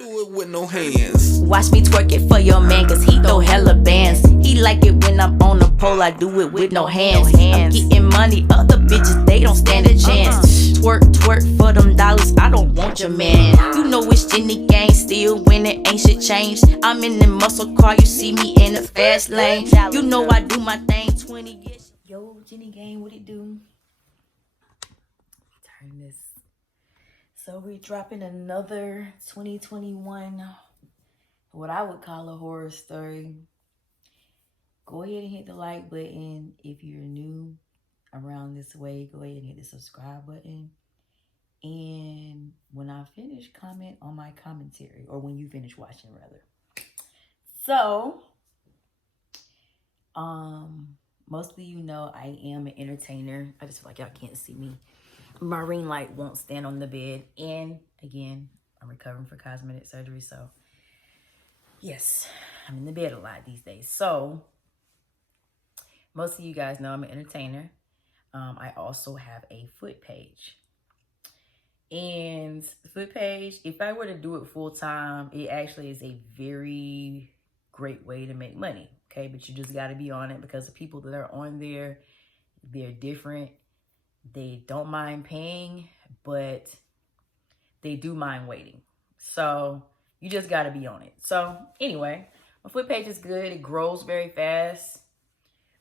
Do it with no hands. Watch me twerk it for your man, cause he throw hella bands. He like it when I'm on the pole, I do it with no hands. I'm getting money, other bitches, they don't stand a chance. Twerk, twerk for them dollars, I don't want your man. You know it's Jenny gang, still winning, ain't shit changed. I'm in the muscle car, you see me in the fast lane. You know I do my thing 20 years. Yo, Jenny gang, what it do? Turn this. So we're dropping another 2021, what I would call a horror story. Go ahead and hit the like button. If you're new around this way, go ahead and hit the subscribe button. And when I finish, comment on my commentary, or when you finish watching rather. So, most of you know I am an entertainer. I just feel like y'all can't see me. My ring light won't stand on the bed. And again, I'm recovering from cosmetic surgery. So yes, I'm in the bed a lot these days. So most of you guys know I'm an entertainer. I also have a foot page. And the foot page, if I were to do it full time, it actually is a very great way to make money. Okay, but you just got to be on it, because the people that are on there, they're different. They don't mind paying, but they do mind waiting. So you just got to be on it. So anyway, my foot page is good. It grows very fast.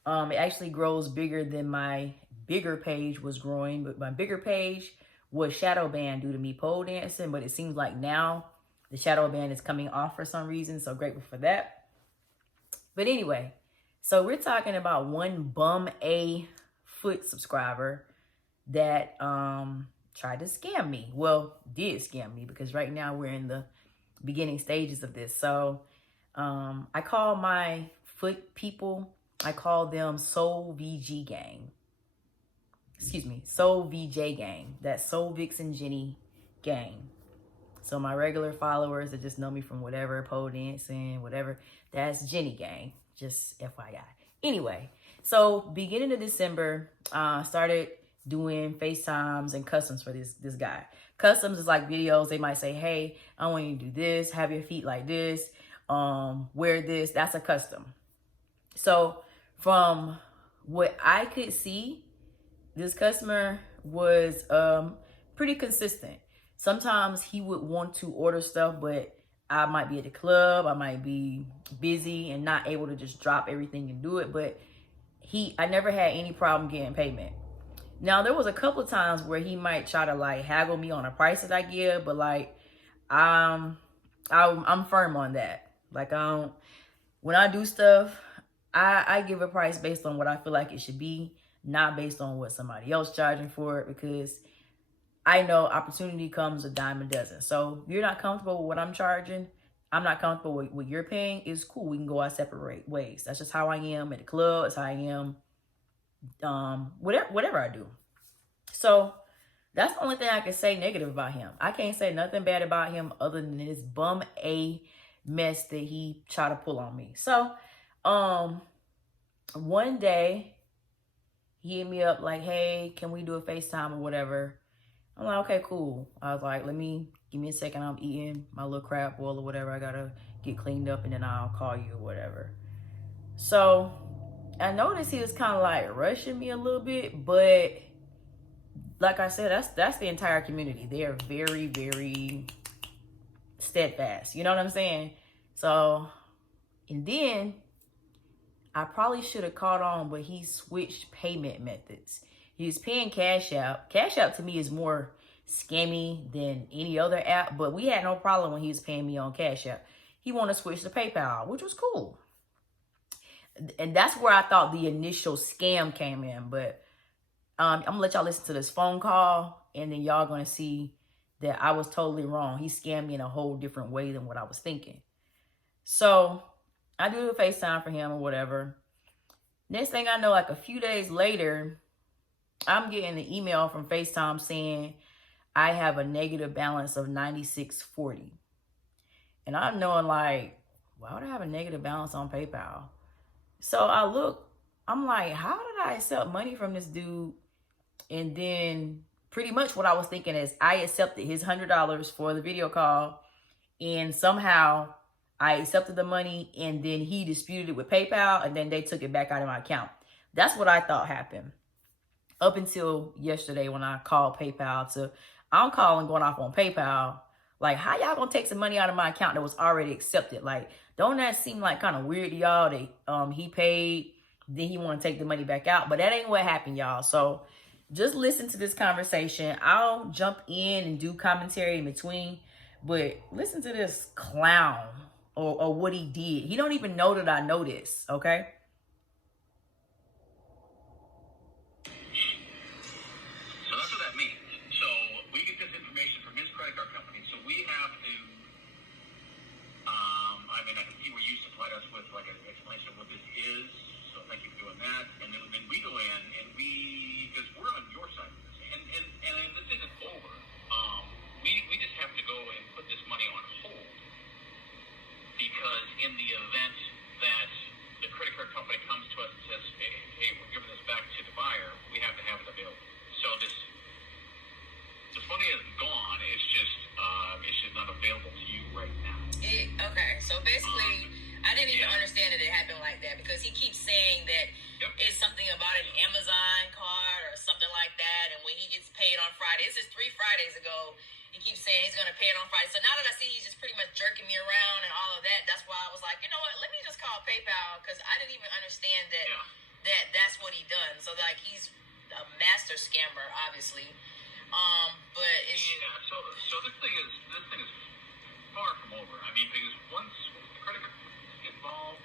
It actually grows bigger than my bigger page was growing. But my bigger page was shadow banned due to me pole dancing. But it seems like now the shadow ban is coming off for some reason. So grateful for that. But anyway, so we're talking about one bum A foot subscriber that tried to scam me. Well, did scam me, because right now we're in the beginning stages of this. So I call my foot people, I call them Soul VG Gang. Excuse me, Soul VJ Gang. That's Soul Vixen Jenny Gang. So my regular followers that just know me from whatever, pole dancing, whatever, that's Jenny Gang. Just FYI. Anyway, so beginning of December, started doing FaceTimes and customs for this guy. Customs is like videos. They might say, hey, I want you to do this, have your feet like this, wear this. That's a custom. So from what I could see, this customer was pretty consistent. Sometimes he would want to order stuff, but I might be at the club, I might be busy and not able to just drop everything and do it. But I never had any problem getting payment. Now, there was a couple of times where he might try to like haggle me on a price that I give, but like, I'm firm on that. Like, when I do stuff, I give a price based on what I feel like it should be, not based on what somebody else charging for it, because I know opportunity comes a dime a dozen. So if you're not comfortable with what I'm charging, I'm not comfortable with what you're paying, it's cool. We can go our separate ways. That's just how I am at the club. That's how I am. Whatever I do. So that's the only thing I can say negative about him. I can't say nothing bad about him other than this bum A mess that he tried to pull on me. So one day he hit me up like, hey, can we do a FaceTime or whatever? I'm like, okay, cool. I was like, give me a second. I'm eating my little crab boil or whatever. I gotta get cleaned up and then I'll call you or whatever. So I noticed he was kind of like rushing me a little bit, but like I said, that's the entire community. They are very, very steadfast. You know what I'm saying? So, and then I probably should have caught on, but he switched payment methods. He was paying Cash App. Cash App to me is more scammy than any other app, but we had no problem when he was paying me on Cash App. He wanted to switch to PayPal, which was cool. And that's where I thought the initial scam came in. But I'm going to let y'all listen to this phone call, and then y'all going to see that I was totally wrong. He scammed me in a whole different way than what I was thinking. So I do a FaceTime for him or whatever. Next thing I know, like a few days later, I'm getting an email from FaceTime saying I have a negative balance of $96.40. And I'm knowing like, why would I have a negative balance on PayPal? So I look, I'm like, how did I accept money from this dude? And then pretty much what I was thinking is I accepted his $100 for the video call and somehow I accepted the money, and then he disputed it with PayPal, and then they took it back out of my account. That's what I thought happened. Up until yesterday when I called PayPal I'm calling going off on PayPal. Like, how y'all gonna take some money out of my account that was already accepted? Like, don't that seem like kind of weird to y'all? He paid, then he want to take the money back out, but that ain't what happened, y'all. So just listen to this conversation. I'll jump in and do commentary in between, but listen to this clown or what he did. He don't even know that I know this, okay? So that's what that means. So we get this information from his credit card company. So we have to, I can see where you supplied us with like an explanation of what this is. So thank you for doing that. And then we go in and because we're on your side of this. And this isn't over. We just have to go and put this money on hold. Because in the event that the credit card company comes to us and says, hey, we're giving this back to the buyer, we have to have it available. So this money is gone. It's just not available to you right now. Okay, so basically, I didn't even understand that it happened like that, because he keeps saying that it's something about an Amazon card or something like that, and when he gets paid on Friday, this is 3 Fridays ago, he keeps saying he's going to pay it on Friday. So now that I see he's just pretty much jerking me around and all of that, that's why I was like, you know what, let me just call PayPal, because I didn't even understand that's what he done. So like, he's a master scammer, obviously. But it's so this thing is far from over. I mean, because once the credit card is involved,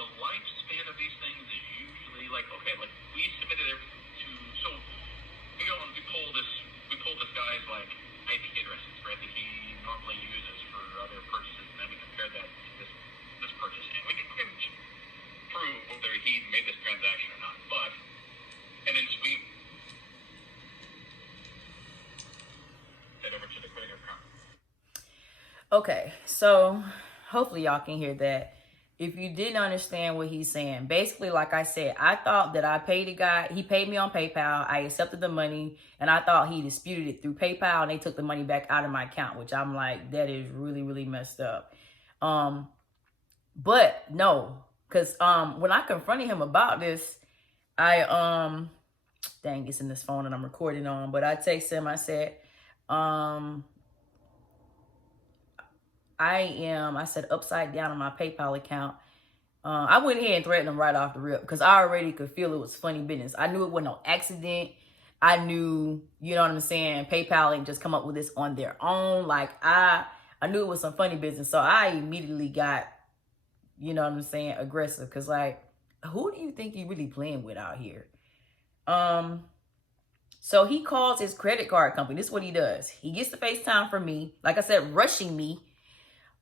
the lifespan of these things is usually like we submitted everything to, so we go and we pull this guy's like IP addresses, right, that he normally uses for other purchases, and then we compare that to this purchase, and we can prove whether he made this transaction or not. But and then we head over to the credit card company. Okay, so hopefully y'all can hear that. If you didn't understand what he's saying, basically, like I said, I thought that I paid a guy. He paid me on PayPal. I accepted the money, and I thought he disputed it through PayPal, and they took the money back out of my account, which I'm like, that is really, really messed up. But no, because when I confronted him about this, dang, it's in this phone that I'm recording on, but I texted him, I said, I said upside down on my PayPal account. I went ahead and threatened him right off the rip, because I already could feel it was funny business. I knew it wasn't no accident. I knew, you know what I'm saying, PayPal ain't just come up with this on their own. Like, I knew it was some funny business. So I immediately got, you know what I'm saying, aggressive. Because, like, who do you think you really playing with out here? So he calls his credit card company. This is what he does. He gets the FaceTime from me. Like I said, rushing me.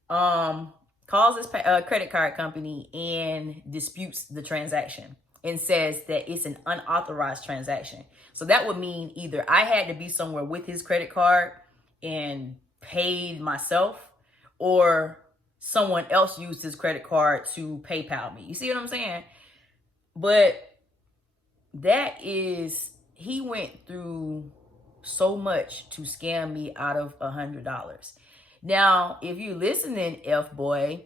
Calls his credit card company and disputes the transaction and says that it's an unauthorized transaction. So that would mean either I had to be somewhere with his credit card and paid myself, or someone else used his credit card to PayPal me. You see what I'm saying? But he went through so much to scam me out of $100. Now, if you listening, F-boy,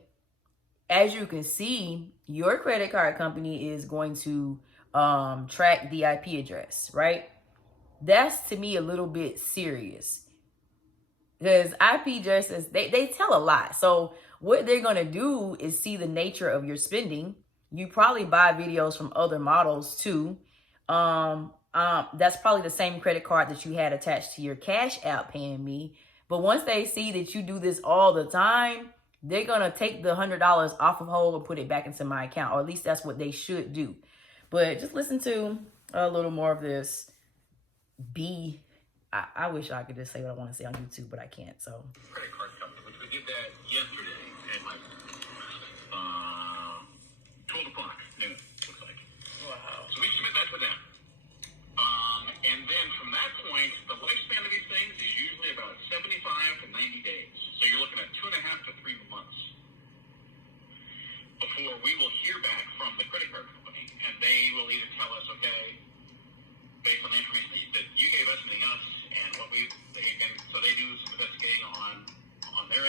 as you can see, your credit card company is going to track the IP address, right? That's, to me, a little bit serious. Because IP addresses, they tell a lot. So what they're going to do is see the nature of your spending. You probably buy videos from other models, too. That's probably the same credit card that you had attached to your Cash App paying me. But once they see that you do this all the time, they're going to take the $100 off of hold and put it back into my account. Or at least that's what they should do. But just listen to a little more of this. I wish I could just say what I want to say on YouTube, but I can't. So Credit card company, which we did that yesterday at like 12 o'clock noon, looks like. Wow. So we submit that to them. And then from that point, the lifespan of these things is usually about 75 to 90 days. So you're looking at 2.5 to 3 months before we will hear back from the credit card company, and they will either tell us, okay, based on the information that you gave us and us, and what so they do some investigating on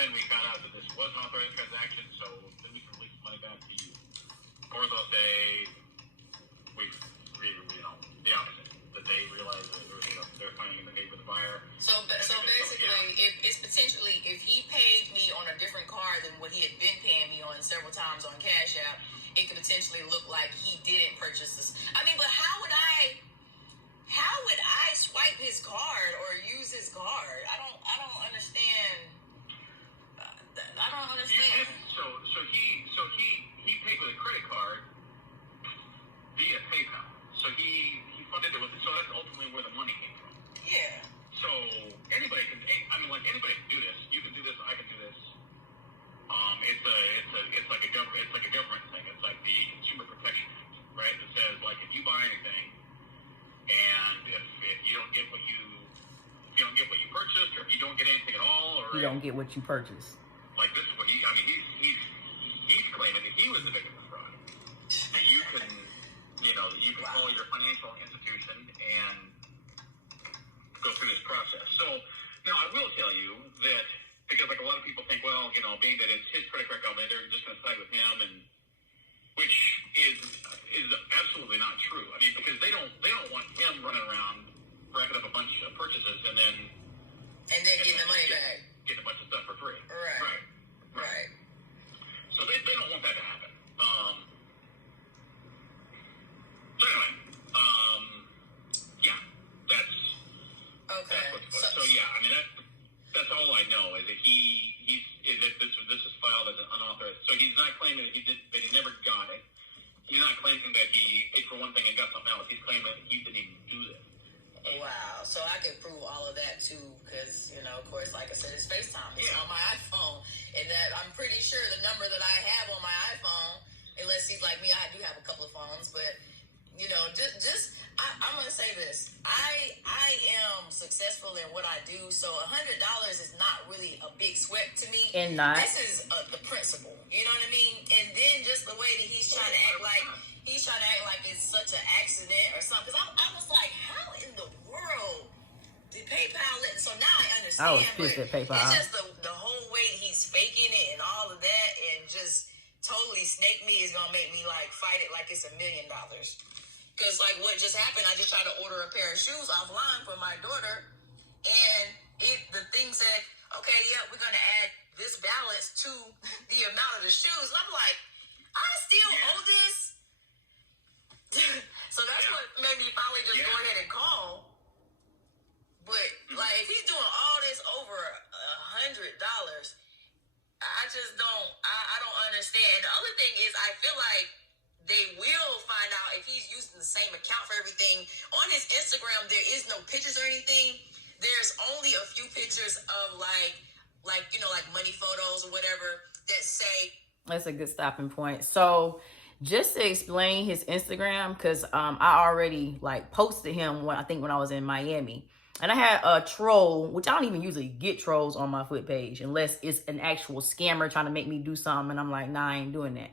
in, we found out that this was an authorized transaction, so then we can release the money back to you. Or they'll say, the opposite, that they realize that they're finding the with the buyer. So basically, if it's potentially, if he paid me on a different card than what he had been paying me on several times on Cash App, it could potentially look like he didn't purchase this. I mean, but how would I swipe his card or use his card? I don't understand. I don't understand. So he paid with a credit card via PayPal. So he funded it with it. So that's ultimately where the money came from. Yeah. So anybody can. I mean, like anybody can do this. You can do this. I can do this. It's like a government thing. It's like the Consumer Protection Act, right? That says like if you buy anything, and if you don't get what you purchased, or if you don't get anything at all, or you don't get what you purchased. Like this is what he's claiming that he was the victim of fraud. And you can call your financial institution and go through this process. So now I will tell you that, because like a lot of people think, well, being that it's his credit card company, they're just going to side with him, and which is absolutely not true. I mean, because they don't want him running around racking up a bunch of purchases and then getting the money back, getting a bunch of stuff for free. Right. So they don't want that to happen. So anyway, yeah, that's okay. So yeah, I mean that's all I know is that this is filed as an unauthorized. So he's not claiming that he never got it. He's not claiming that he paid for one thing and got something else. He's claiming that he didn't even do that. Wow. So I could prove all of that too, because of course, like I said, it's FaceTime. It's on my iPhone, and that I'm pretty sure the number that I have on my iPhone, unless he's like me, I do have a couple of phones, but I'm gonna say this: I am successful in what I do, so $100 is not really a big sweat to me. And this is the principle, you know what I mean? And then just the way that he's trying to act like it's such an accident or something. Because I was like, how in the world did PayPal let? So now I understand. I was pissed at PayPal. It's just the whole way he's faking it and all of that, and just totally snake me is gonna make me like fight it like it's $1 million. Because, like, what just happened, I just tried to order a pair of shoes offline for my daughter, and the thing said, okay, yeah, we're going to add this balance to the amount of the shoes. And I'm like, I still owe this? So that's what made me finally just go ahead and call. But, like, if he's doing all this over $100, I just don't, I don't understand. And the other thing is, I feel like they will find out if he's using the same account for everything. On his Instagram, there is no pictures or anything. There's only a few pictures of like money photos or whatever that say. That's a good stopping point. So just to explain his Instagram, because I already posted him when I was in Miami. And I had a troll, which I don't even usually get trolls on my foot page unless it's an actual scammer trying to make me do something. And I'm like, nah, I ain't doing that.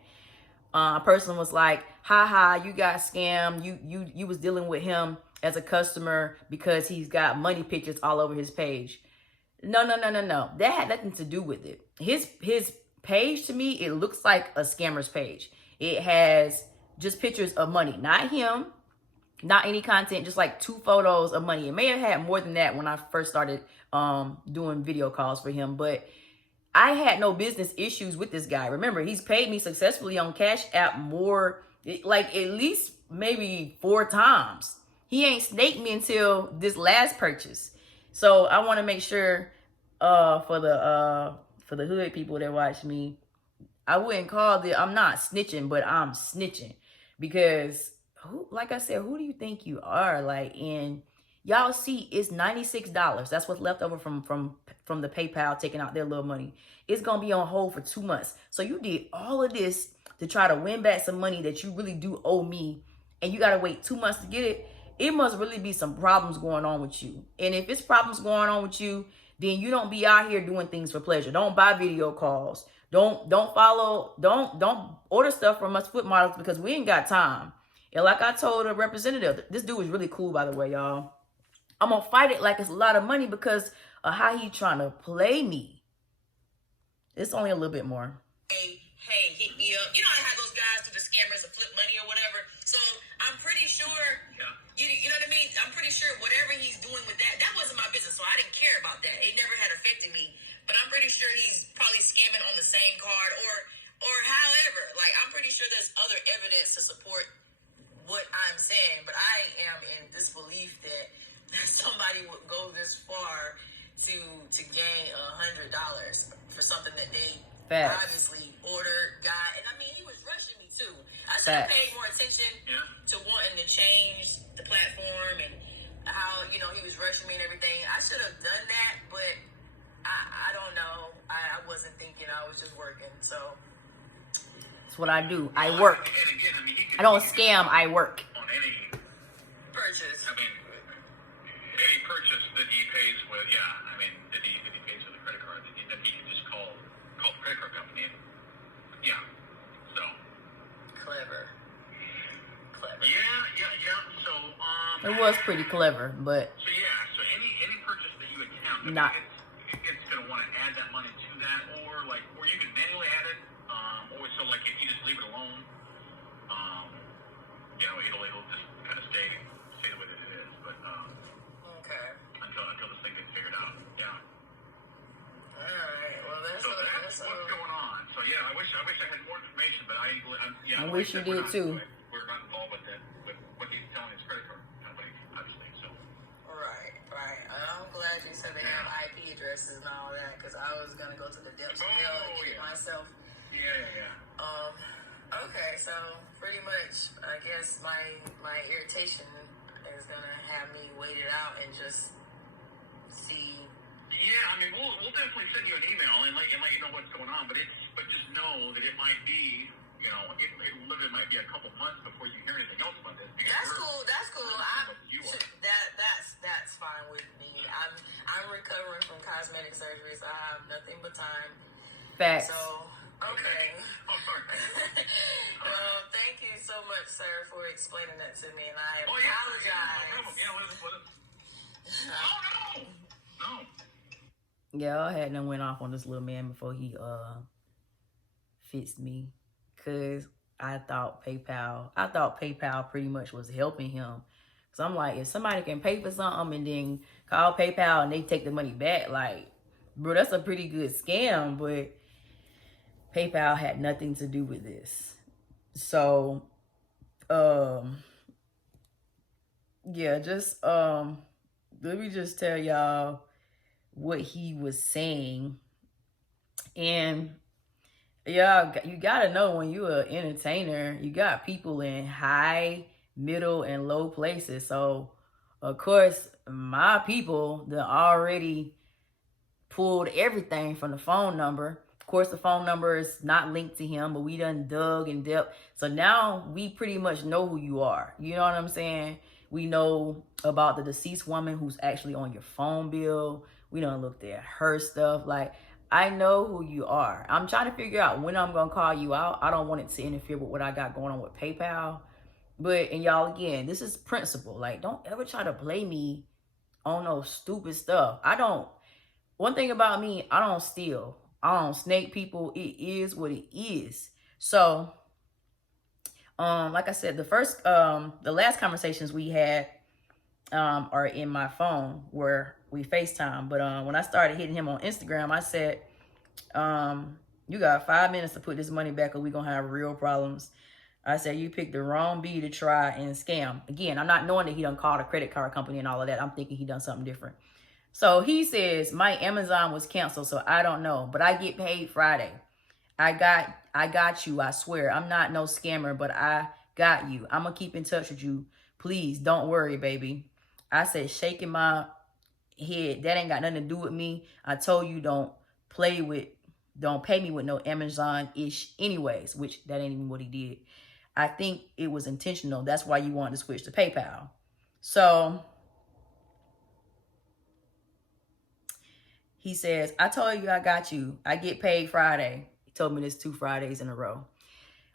A person was like, haha, you got scammed. You was dealing with him as a customer because he's got money pictures all over his page. No. That had nothing to do with it. His page, to me, it looks like a scammer's page. It has just pictures of money, not him, not any content, just like 2 photos of money. It may have had more than that when I first started doing video calls for him, but I had no business issues with this guy. Remember, he's paid me successfully on Cash App more, like at least maybe 4 times. He ain't snaked me until this last purchase. So I want to make sure for the hood people that watch me, I wouldn't call I'm not snitching, but I'm snitching. Because like I said, who do you think you are? And y'all see, it's $96. That's what's left over from the PayPal taking out their little money. It's going to be on hold for 2 months. So you did all of this to try to win back some money that you really do owe me. And you got to wait 2 months to get it. It must really be some problems going on with you. And if it's problems going on with you, then you don't be out here doing things for pleasure. Don't buy video calls. Don't order stuff from us foot models because we ain't got time. And like I told a representative, this dude is really cool, by the way, y'all. I'm going to fight it like it's a lot of money because of how he trying to play me. It's only a little bit more. Hey, hit me up. You know how those guys do the scammers that flip money or whatever. So I'm pretty sure, you know what I mean? I'm pretty sure whatever he's doing with that wasn't my business. So I didn't care about that. It never had affected me. But I'm pretty sure he's probably scamming on the same card or however. Like, I'm pretty sure there's other evidence to support what I'm saying. But I am in disbelief that somebody would go this far to gain $100 for something that they obviously ordered, got. And I mean, he was rushing me too. I should have paid more attention to wanting to change the platform and how, you know, he was rushing me and everything. I should have done that, but I don't know. I wasn't thinking. I was just working. So that's what I do. I work. And again, I mean, I don't scam. I work. On any purchase. I mean, any purchase that he pays with, I mean, that he pays with a credit card, that he can just call the credit card company. So clever. Yeah. So it was pretty clever, but so any purchase that you account, not. It's gonna want to add that money to that, or you can manually add it, or so like if you just leave it alone, you know, it'll just kind of stay the way that it is, but okay. Until this thing gets figured out, All right. Well, that's what's going on. So I wish I had more information, but I wish you did too. We're not involved with that, with what he's telling his credit card company, obviously. So. Right. I'm glad you said they have IP addresses and all that, because I was gonna go to the depths of hell to get myself. Yeah. Okay, so pretty much, I guess my irritation is gonna have me wait it out and just see. Yeah, I mean, we'll definitely send you an email and let you know what's going on, but just know that it might be, you know, it literally might be a couple months before you hear anything else about this. That's cool. That's fine with me. I'm recovering from cosmetic surgery, so I have nothing but time. Facts. So okay. Oh, sorry. Well, thank you so much, sir, for explaining that to me, and I apologize. Yeah, what is Oh no. Yeah, I had done went off on this little man before he fixed me, cause I thought PayPal pretty much was helping him. So I'm like, if somebody can pay for something and then call PayPal and they take the money back, like, bro, that's a pretty good scam. But PayPal had nothing to do with this. So, just let me just tell y'all what he was saying. And yeah, you gotta know, when you're an entertainer, you got people in high, middle, and low places. So of course my people that already pulled everything from the phone number. Of course the phone number is not linked to him, but we done dug in depth. So now we pretty much know who you are. You know what I'm saying? We know about the deceased woman who's actually on your phone bill. We done looked at her stuff. Like, I know who you are. I'm trying to figure out when I'm going to call you out. I don't want it to interfere with what I got going on with PayPal. But, and y'all, again, this is principle. Like, don't ever try to play me on no stupid stuff. One thing about me, I don't steal. I don't snake people. It is what it is. So, like I said, the last conversations we had are in my phone where we FaceTime. But when I started hitting him on Instagram, I said, you got 5 minutes to put this money back or we're going to have real problems. I said, you picked the wrong bee to try and scam. Again, I'm not knowing that he done called a credit card company and all of that. I'm thinking he done something different. So he says, my Amazon was canceled, so I don't know. But I get paid Friday. I got you, I swear. I'm not no scammer, but I got you. I'm going to keep in touch with you. Please, don't worry, baby. I said, shaking my head, that ain't got nothing to do with me. I told you don't pay me with no Amazon-ish anyways, which that ain't even what he did. I think it was intentional. That's why you wanted to switch to PayPal. So he says, I told you I got you. I get paid Friday. He told me this 2 Fridays in a row.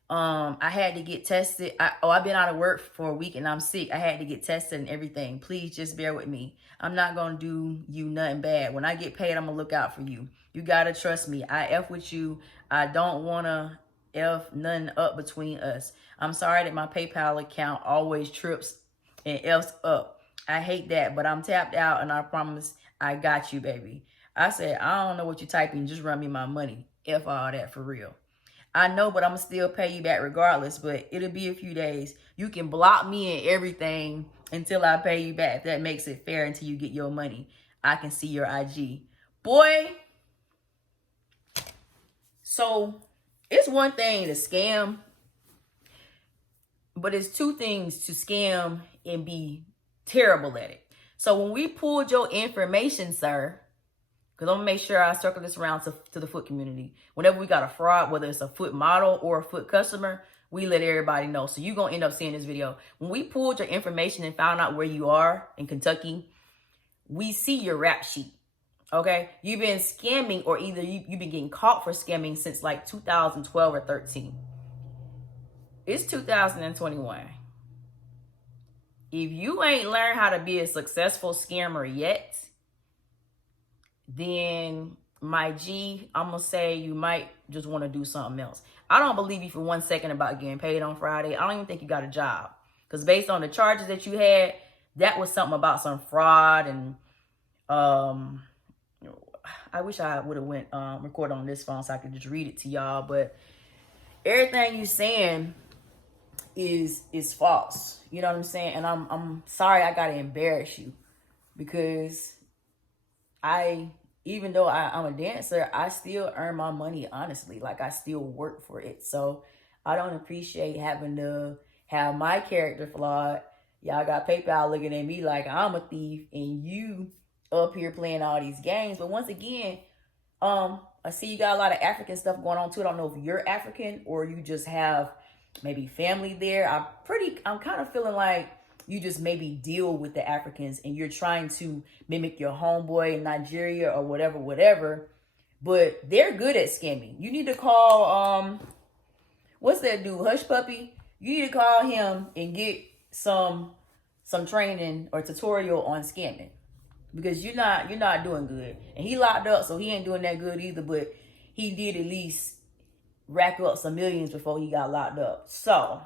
I had to get tested. I've been out of work for a week and I'm sick. I had to get tested and everything. Please just bear with me. I'm not going to do you nothing bad. When I get paid, I'm going to look out for you. You gotta trust me. I F with you. I don't wanna F nothing up between us. I'm sorry that my PayPal account always trips and F's up. I hate that, but I'm tapped out and I promise I got you, baby. I said, I don't know what you're typing. Just run me my money. F all that for real. I know, but I'm going to still pay you back regardless, but it'll be a few days. You can block me and everything until I pay you back. If that makes it fair until you get your money. I can see your IG. Boy. So, it's one thing to scam, but it's two things to scam and be terrible at it. So, when we pulled your information, sir, because I'm going to make sure I circle this around to the foot community. Whenever we got a fraud, whether it's a foot model or a foot customer, we let everybody know. So you're going to end up seeing this video. When we pulled your information and found out where you are in Kentucky, we see your rap sheet. Okay? You've been scamming, or either you've been getting caught for scamming since like 2012 or 13. It's 2021. If you ain't learned how to be a successful scammer yet, then my G, I'm going to say you might just want to do something else. I don't believe you for 1 second about getting paid on Friday. I don't even think you got a job. Because based on the charges that you had, that was something about some fraud. And I wish I would have went record on this phone so I could just read it to y'all. But everything you saying is false. You know what I'm saying? And I'm sorry I got to embarrass you. Because even though I'm a dancer, I still earn my money honestly. Like, I still work for it. So I don't appreciate having to have my character flawed. Y'all got PayPal looking at me like I'm a thief and you up here playing all these games. But once again, I see you got a lot of African stuff going on too. I don't know if you're African or you just have maybe family there. I'm kind of feeling like you just maybe deal with the Africans and you're trying to mimic your homeboy in Nigeria or whatever. But they're good at scamming. You need to call, what's that dude, Hush Puppy? You need to call him and get some training or tutorial on scamming. Because you're not doing good. And he locked up, so he ain't doing that good either. But he did at least rack up some millions before he got locked up. So,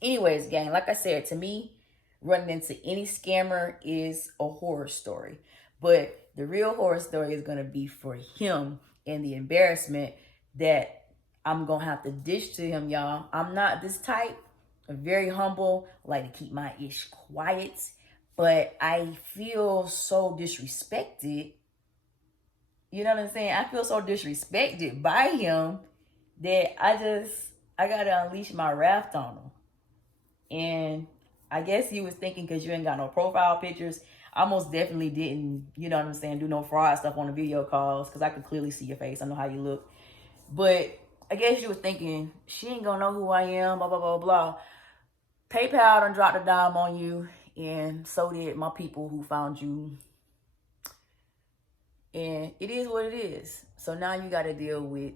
anyways, gang, like I said, to me, running into any scammer is a horror story. But the real horror story is going to be for him and the embarrassment that I'm going to have to dish to him, y'all. I'm not this type. I'm very humble. I like to keep my ish quiet. But I feel so disrespected. You know what I'm saying? I feel so disrespected by him that I got to unleash my wrath on him. And I guess he was thinking because you ain't got no profile pictures. I most definitely didn't, you know what I'm saying, do no fraud stuff on the video calls because I could clearly see your face. I know how you look. But I guess you was thinking, she ain't gonna know who I am, blah, blah, blah, blah. PayPal done dropped a dime on you, and so did my people who found you. And it is what it is. So now you got to deal with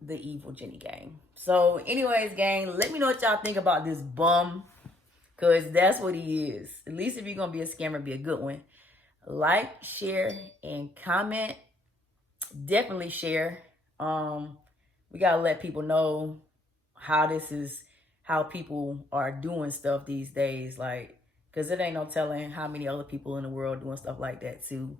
the evil Jenny gang. So anyways, gang, let me know what y'all think about this bum. Because that's what he is. At least if you're going to be a scammer, be a good one. Like, share, and comment. Definitely share. We got to let people know how people are doing stuff these days. Like, because it ain't no telling how many other people in the world doing stuff like that too.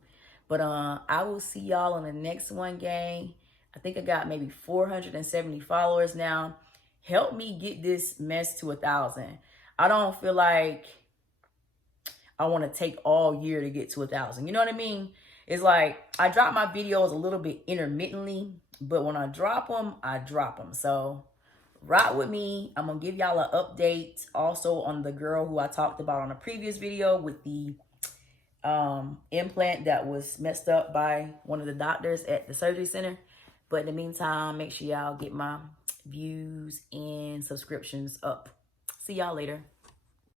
But I will see y'all on the next one, gang. I think I got maybe 470 followers now. Help me get this mess to 1,000. I don't feel like I want to take all year to get to 1,000. You know what I mean? It's like I drop my videos a little bit intermittently, but when I drop them, I drop them. So rock with me. I'm going to give y'all an update also on the girl who I talked about on a previous video with the implant that was messed up by one of the doctors at the surgery center. But in the meantime, make sure y'all get my views and subscriptions up. See y'all later.